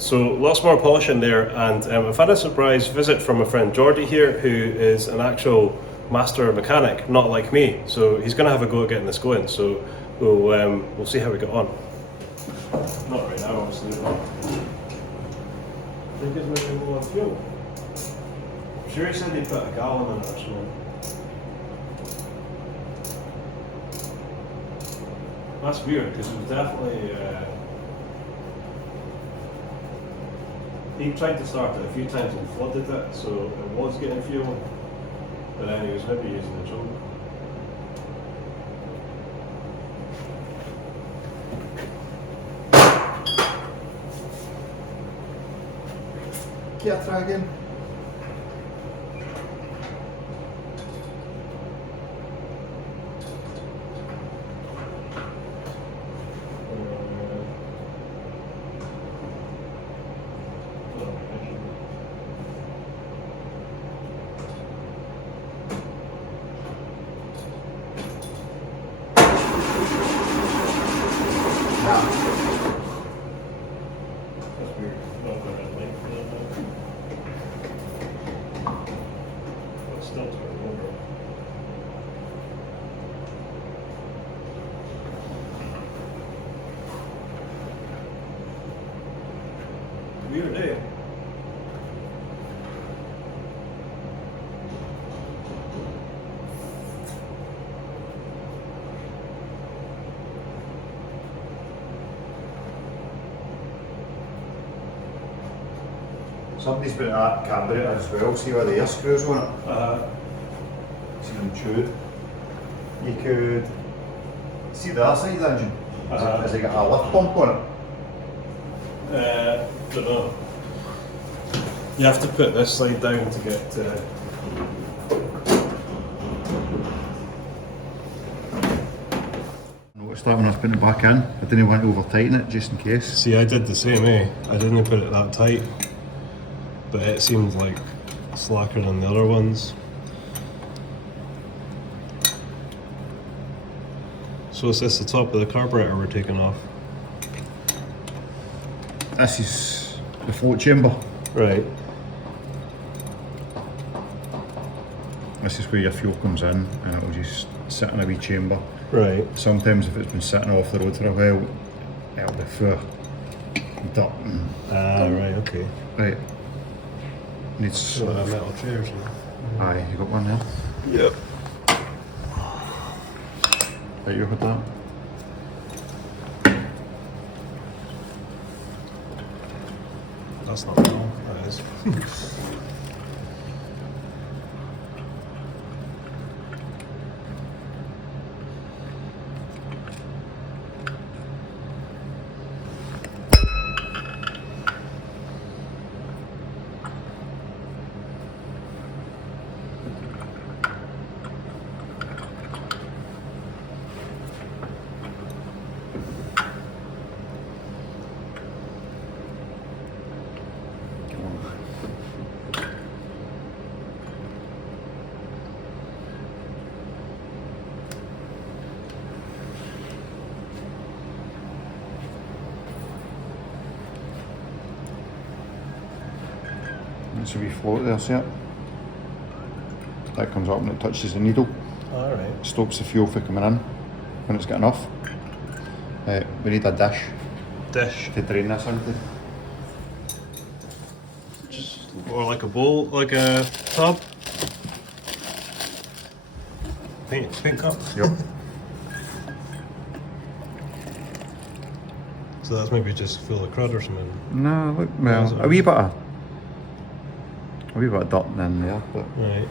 So lots more polish in there, and I've had a surprise visit from a friend Geordie here, who is an actual master mechanic, not like me. So he's going to have a go at getting this going. So we'll see how we get on. Not right now, obviously. I think it's maybe low on fuel. I'm sure he said he put a gallon in it or something. That's weird, because it was definitely. He tried to start it a few times and flooded it, so it was getting fuel, but then he was maybe using the choke. Yeah, try again. That's weird. Not got red light for that now. But it's still turning over. Weird, eh? Somebody's put that carburetor as well, see where the air screws on it? See them chewed. You could see the other side of the engine. Has it got a lift pump on it? Don't know. You have to put this side down to get Noticed that when I was putting it back in. I didn't want to over tighten it just in case. See, I did the same, eh? I didn't put it that tight, but it seemed like slacker than the other ones. So is this the top of the carburetor we're taking off? This is the float chamber. Right. This is where your fuel comes in and it'll just sit in a wee chamber. Right. Sometimes if it's been sitting off the road for a while, it'll be full of dirt and Right, okay. right. Needs So a metal chair or something. aye, you got one there? Yep. Right, you got that? That's not wrong, that is. It's a wee float there, see it? That comes up and it touches the needle. Alright. Stops the fuel from coming in when it's got enough. We need a dish Dish. to drain this into. Just, or like a bowl, like a tub. Paint cup. Yep. So that's maybe just full of crud or something. No, look, well, a wee bit of dirt in there, but Right.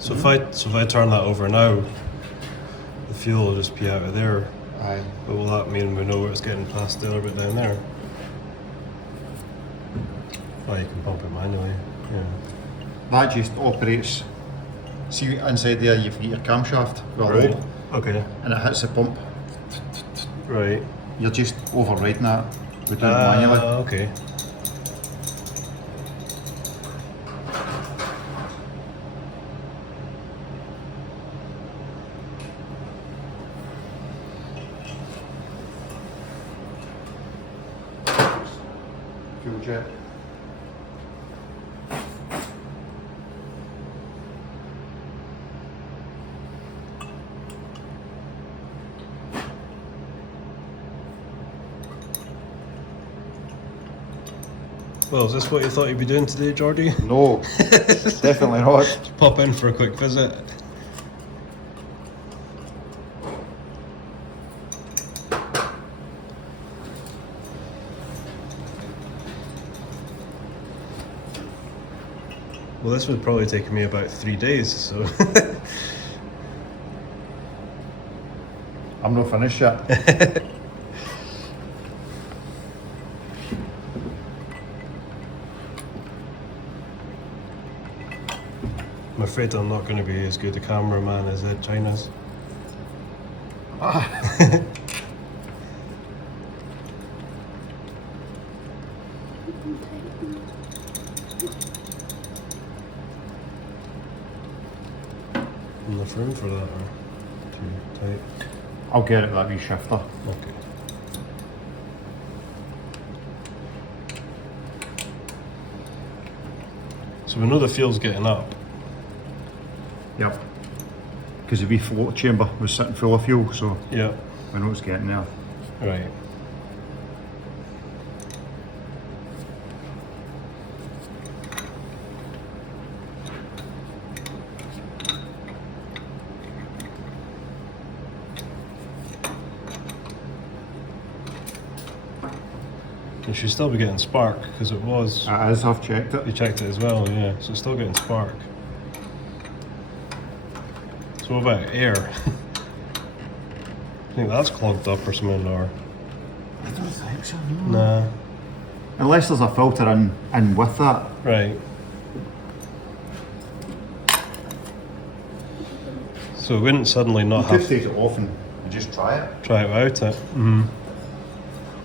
So if I turn that over now, the fuel will just be out of there. Aye. But will that mean we know where it's getting passed the other bit down there? Oh, you can pump it manually. Yeah. That just operates. See inside there, you've got your camshaft with a Right. lobe, Okay. and it hits the pump. Right. You're just overriding that. We do it manually. Okay. Fuel jet. Well, is this what you thought you'd be doing today, Geordie? No, definitely not. Pop in for a quick visit. Well, this would probably take me about 3 days, so. I'm not finished yet. I'm afraid I'm not going to be as good a cameraman as China's. Enough room for that, or too tight? I'll get it that wee shifter. Okay. So we know the fuel's getting up. Yep. Because the wee float chamber was sitting full of fuel, so Yeah. we know it's getting there. Right. It should still be getting spark because it was. It is, I've checked You it. checked it as well, yeah. So it's still getting spark. So what about air? I think that's clogged up or something, or I don't think so, nah. Unless there's a filter in with that. Right. So we wouldn't suddenly not You could have take it off and just try it. try it without it.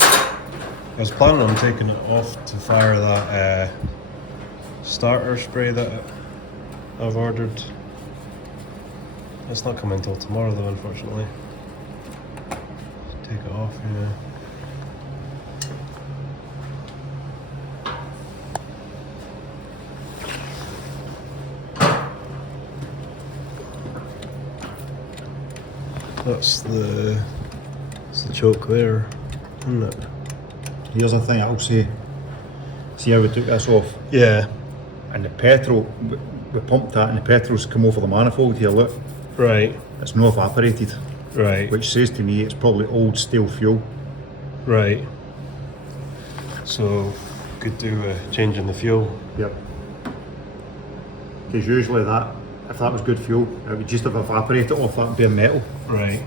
I was planning on taking it off to fire that starter spray that I've ordered. It's not coming until tomorrow though, unfortunately. Take it off, yeah. That's the choke there, isn't it? Here's the thing I'll say. See how we took this off? Yeah. And the petrol, we pumped that and the petrol's come over the manifold here, look. Right. It's not evaporated. Right. Which says to me it's probably old stale fuel. Right. So could do a change in the fuel. Yep. Because usually that, if that was good fuel, it would just have evaporated off that bare metal. Right.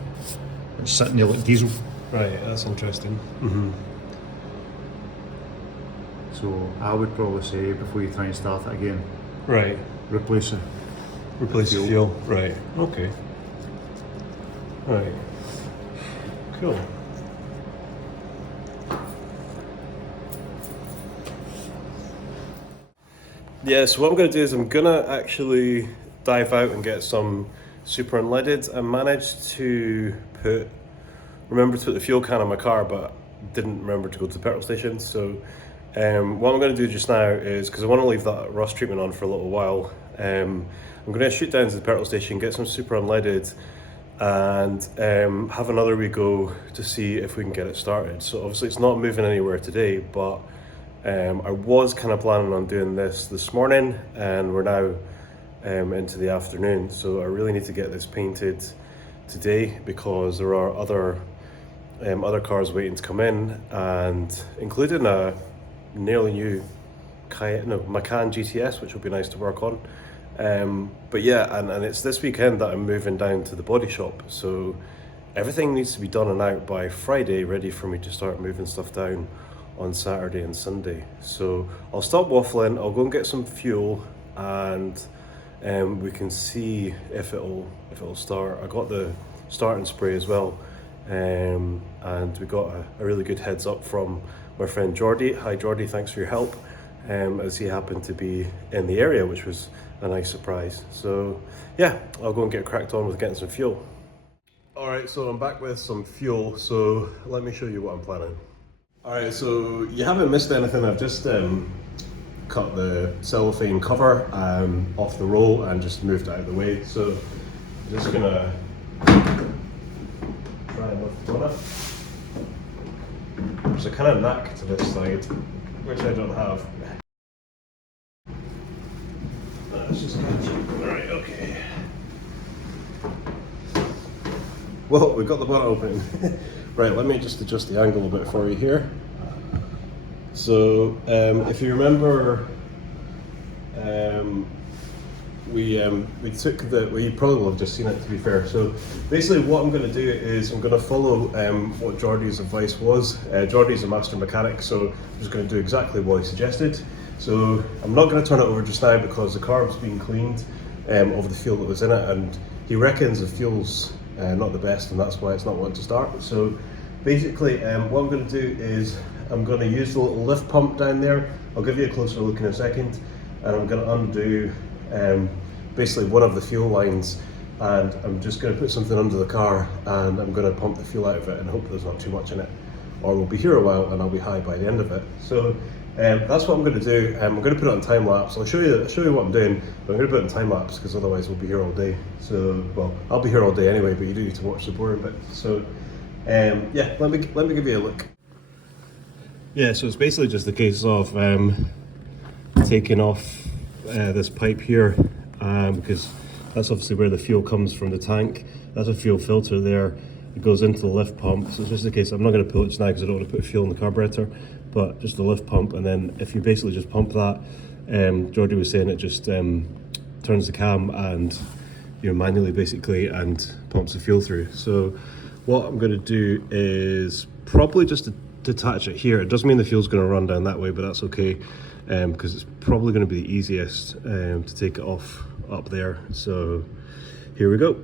It's sitting there like diesel. Right. That's interesting. So I would probably say before you try and start it again, Right. replace it. Replace Fuel. fuel. Right. Okay. Right. Cool. Yeah, so what I'm going to do is I'm going to actually dive out and get some super unleaded. I managed to remember to put the fuel can on my car, but didn't remember to go to the petrol station. So what I'm going to do just now is, because I want to leave that rust treatment on for a little while, I'm going to shoot down to the petrol station, get some super unleaded, and have another wee go to see if we can get it started. So obviously it's not moving anywhere today, but I was kind of planning on doing this morning, and we're now into the afternoon. So I really need to get this painted today because there are other cars waiting to come in, and including a nearly new Macan GTS, which will be nice to work on. But yeah, and it's this weekend that I'm moving down to the body shop, so everything needs to be done and out by Friday, ready for me to start moving stuff down on Saturday and Sunday. So I'll stop waffling, I'll go and get some fuel, and we can see if it'll start. I got the starting spray as well, and we got a really good heads up from my friend Geordie. Hi Geordie, thanks for your help, as he happened to be in the area, which was a nice surprise. So yeah, I'll go and get cracked on with getting some fuel. Alright, so I'm back with some fuel, so let me show you what I'm planning. Alright, so you haven't missed anything. I've just cut the cellophane cover off the roll and just moved it out of the way. So I'm just gonna try and lift one up. There's a kind of knack to this side, which I don't have. Let's just catch it. Alright, okay. Well, we've got the bonnet open. Right, let me just adjust the angle a bit for you here. So, if you remember, we took the, well, you probably will have just seen it, to be fair. So basically what I'm going to do is I'm going to follow what Geordie's advice was. Geordie's a master mechanic, so I'm just going to do exactly what he suggested. So I'm not going to turn it over just now because the carb's being cleaned of the fuel that was in it, and he reckons the fuel's not the best, and that's why it's not wanting to start. So basically what I'm going to do is I'm going to use the little lift pump down there. I'll give you a closer look in a second, and I'm going to undo basically one of the fuel lines, and I'm just going to put something under the car and I'm going to pump the fuel out of it and hope there's not too much in it, or we'll be here a while and I'll be high by the end of it. So that's what I'm going to do. I'm going to put it on time lapse. I'll show you what I'm doing, but I'm going to put it on time lapse because otherwise we'll be here all day. So, well, I'll be here all day anyway, but you do need to watch the boring bit. So yeah, let me give you a look. Yeah, so it's basically just a case of taking off this pipe here, because that's obviously where the fuel comes from the tank. That's a fuel filter there. It goes into the lift pump. So it's just a case, I'm not going to pull it just now because I don't want to put fuel in the carburetor, but just the lift pump. And then if you basically just pump that, Geordie was saying it just turns the cam and, you know, manually basically, and pumps the fuel through. So what I'm going to do is probably just detach it here. It does mean the fuel's going to run down that way, but that's okay, because it's probably going to be the easiest to take it off up there. So here we go.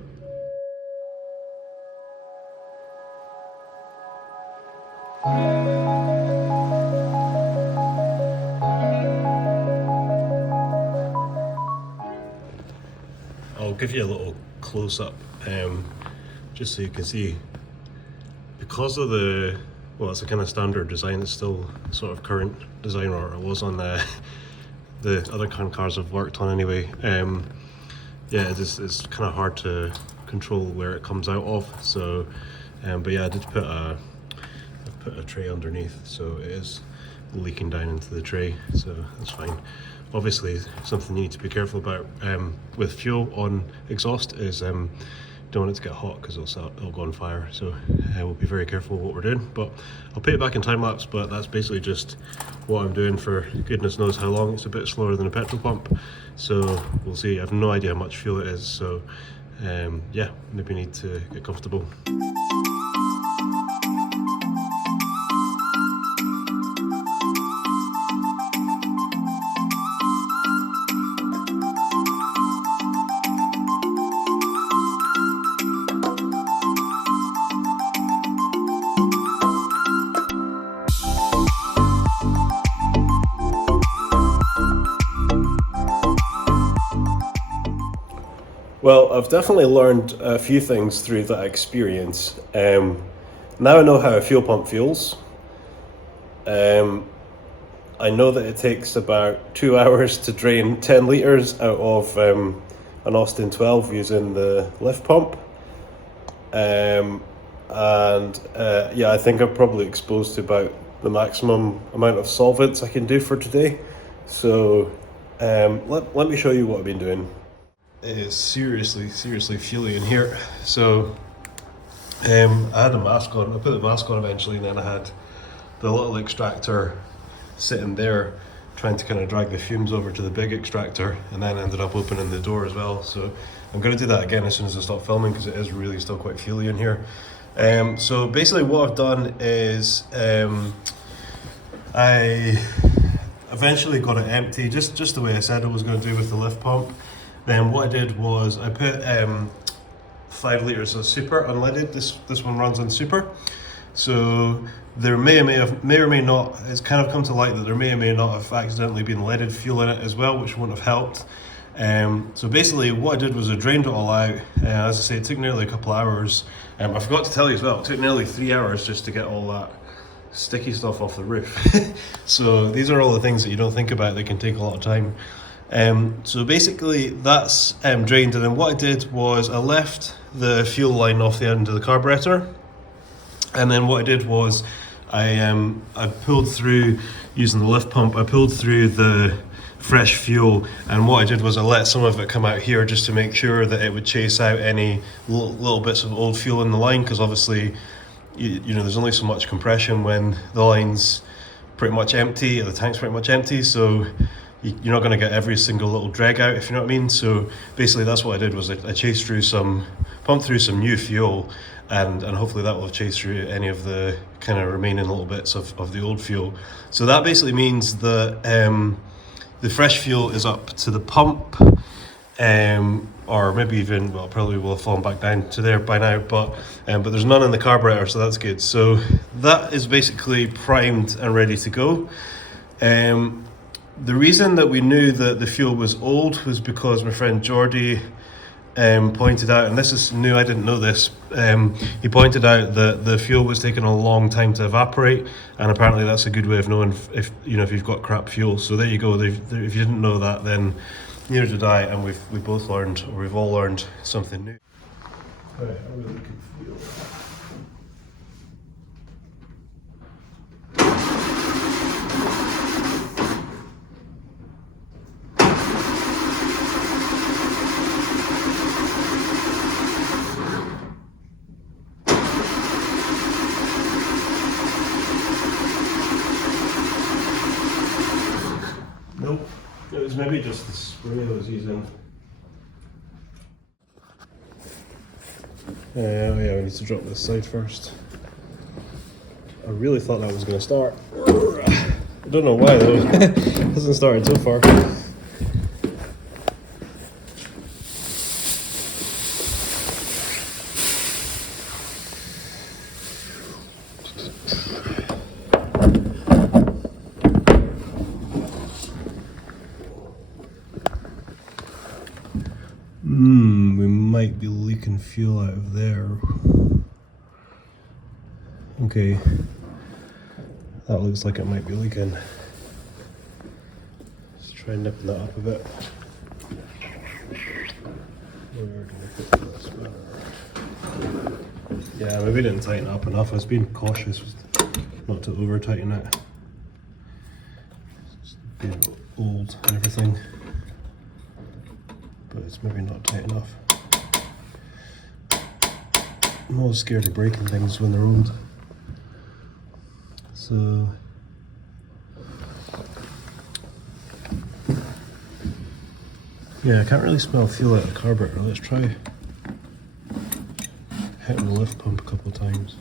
I'll give you a little close-up just so you can see, because of the, well, it's a kind of standard design. It's still sort of current design, or it was on the other kind of cars I've worked on anyway. Yeah, it's kind of hard to control where it comes out of. So, but yeah, I did put a tray underneath, so it is leaking down into the tray, so that's fine. Obviously, something you need to be careful about with fuel on exhaust is don't want it to get hot because it'll go on fire. So we'll be very careful what we're doing. But I'll put it back in time lapse. But that's basically just what I'm doing for goodness knows how long. It's a bit slower than a petrol pump, so we'll see. I have no idea how much fuel it is. So yeah, maybe need to get comfortable. Well, I've definitely learned a few things through that experience. Now I know how a fuel pump feels. I know that it takes about 2 hours to drain 10 litres out of an Austin 12 using the lift pump. Yeah, I think I'm probably exposed to about the maximum amount of solvents I can do for today. So let me show you what I've been doing. It is seriously fuely in here. So I had a mask on. I put the mask on eventually, and then I had the little extractor sitting there, trying to kind of drag the fumes over to the big extractor, and then ended up opening the door as well. So I'm going to do that again as soon as I stop filming, because it is really still quite fuely in here. So basically what I've done is I eventually got it empty, just the way I said I was going to do with the lift pump. Then what I did was I put 5 litres of super unleaded. This one runs on super. So there may or may not, it's kind of come to light that there may or may not have accidentally been leaded fuel in it as well, which wouldn't have helped. So basically what I did was I drained it all out. As I say, it took nearly a couple of hours. I forgot to tell you as well, it took nearly 3 hours just to get all that sticky stuff off the roof. So these are all the things that you don't think about that can take a lot of time. So basically that's drained, and then what I did was I left the fuel line off the end of the carburetor, and then what I did was I pulled through, using the lift pump, I pulled through the fresh fuel, and what I did was I let some of it come out here just to make sure that it would chase out any little bits of old fuel in the line, because obviously you know there's only so much compression when the line's pretty much empty, or the tank's pretty much empty, so you're not going to get every single little drag out, if you know what I mean. So basically that's what I did, was I chased through pumped through some new fuel, and hopefully that will have chased through any of the kind of remaining little bits of the old fuel. So that basically means that the fresh fuel is up to the pump, or maybe even, well, probably will have fallen back down to there by now, but there's none in the carburetor, so that's good. So that is basically primed and ready to go. The reason that we knew that the fuel was old was because my friend Geordie pointed out, and this is new, I didn't know this, he pointed out that the fuel was taking a long time to evaporate, and apparently that's a good way of knowing if you've got crap fuel. So there you go. If you didn't know that, then neither did I, and we've both learned, or we've all learned something new. Right, how are we looking for fuel? Nope, it was maybe just the spray I was using. Oh yeah, we need to drop this side first. I really thought that was going to start. I don't know why though, it hasn't started so far. We might be leaking fuel out of there. Okay, that looks like it might be leaking. Let's try nipping that up a bit. Where do we put this? Yeah, maybe didn't tighten up enough. I was being cautious not to over tighten it. It's being old and everything, but it's maybe not tight enough. I'm always scared of breaking things when they're old. So yeah, I can't really smell fuel out of the carburetor. Let's try hitting the lift pump a couple of times.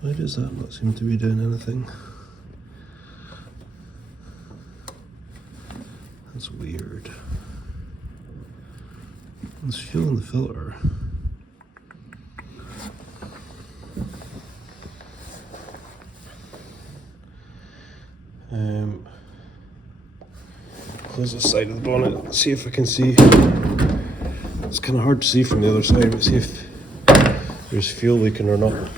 Why does that not seem to be doing anything? That's weird. There's fuel in the filter. Close the side of the bonnet, see if I can see. It's kind of hard to see from the other side, but see if there's fuel leaking or not.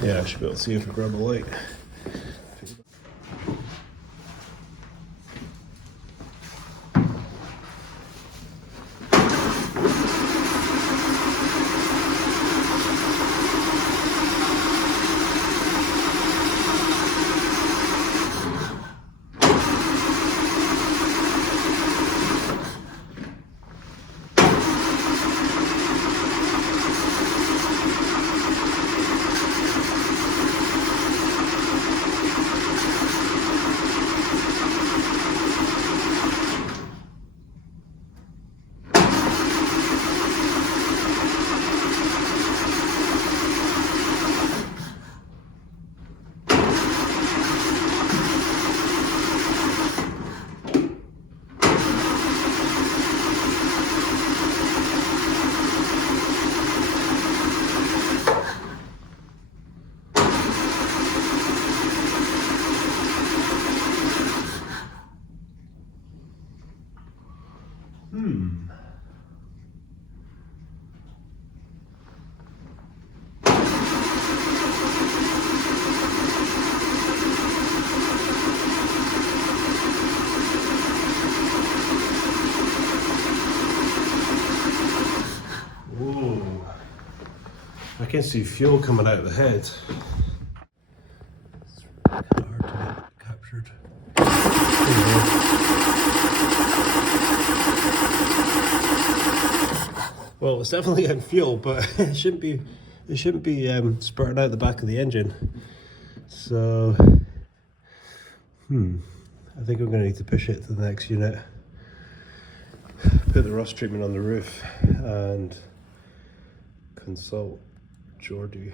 Yeah, I should be able to see if I grab a light. I can see fuel coming out of the head. It's hard to get captured. Well, it's definitely getting fuel, but it shouldn't be spurting out the back of the engine. So, I think I'm going to need to push it to the next unit, put the rust treatment on the roof, and consult Geordie.